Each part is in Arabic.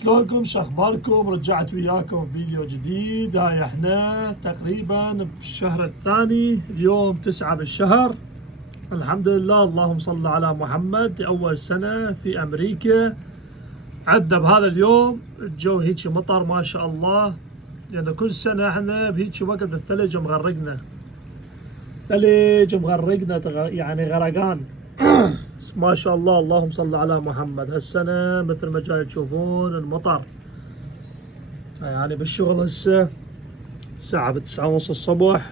شلونكم؟ شخباركم؟ رجعت وياكم فيديو جديد. هاي احنا تقريبا بالشهر الثاني، اليوم 9 بالشهر. الحمد لله، اللهم صل على محمد. اول سنة في امريكا عدنا بهذا اليوم. الجو هيك مطر ما شاء الله، لان كل سنة احنا بهيك وقت الثلج مغرقنا، ثلج مغرقنا يعني غرقان. ما شاء الله، اللهم صل على محمد. هالسنة مثل ما جاي تشوفون المطر، يعني بالشغل هسه الساعة 9:30 الصبح.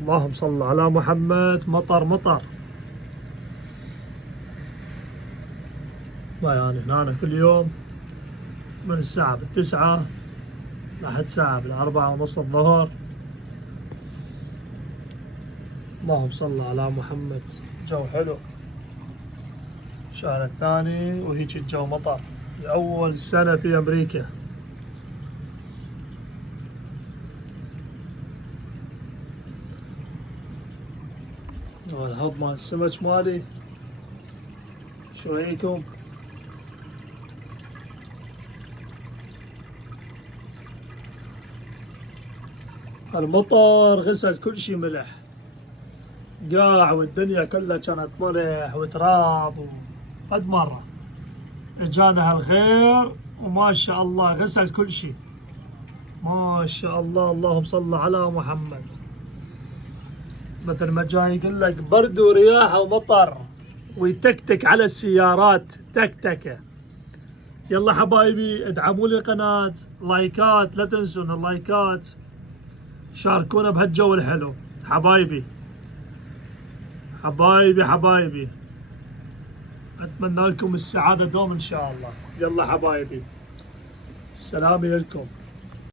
اللهم صل على محمد. مطر مطر، يعني هنا كل يوم من الساعة 9 لحد ساعة 4:30 الظهر. اللهم صل على محمد. جو حلو، الشهر الثاني وهيك الجو مطر لأول سنة في أمريكا. الهض مال السمك مالي، شو رايكم؟ المطر غسل كل شي ملح، قاع والدنيا كلها كانت ملح وتراب. قد مرة اجانا هالخير وما شاء الله غسل كل شي، ما شاء الله. اللهم صل على محمد. مثل ما جاي يقول لك برد ورياح ومطر ويتكتك على السيارات تكتكه. يلا حبايبي، ادعموا لي القناة، لايكات، لا تنسون اللايكات، شاركونا بهالجو الحلو. حبايبي حبايبي حبايبي، اتمنى لكم السعادة دوم ان شاء الله. يلا حبايبي، السلام لكم.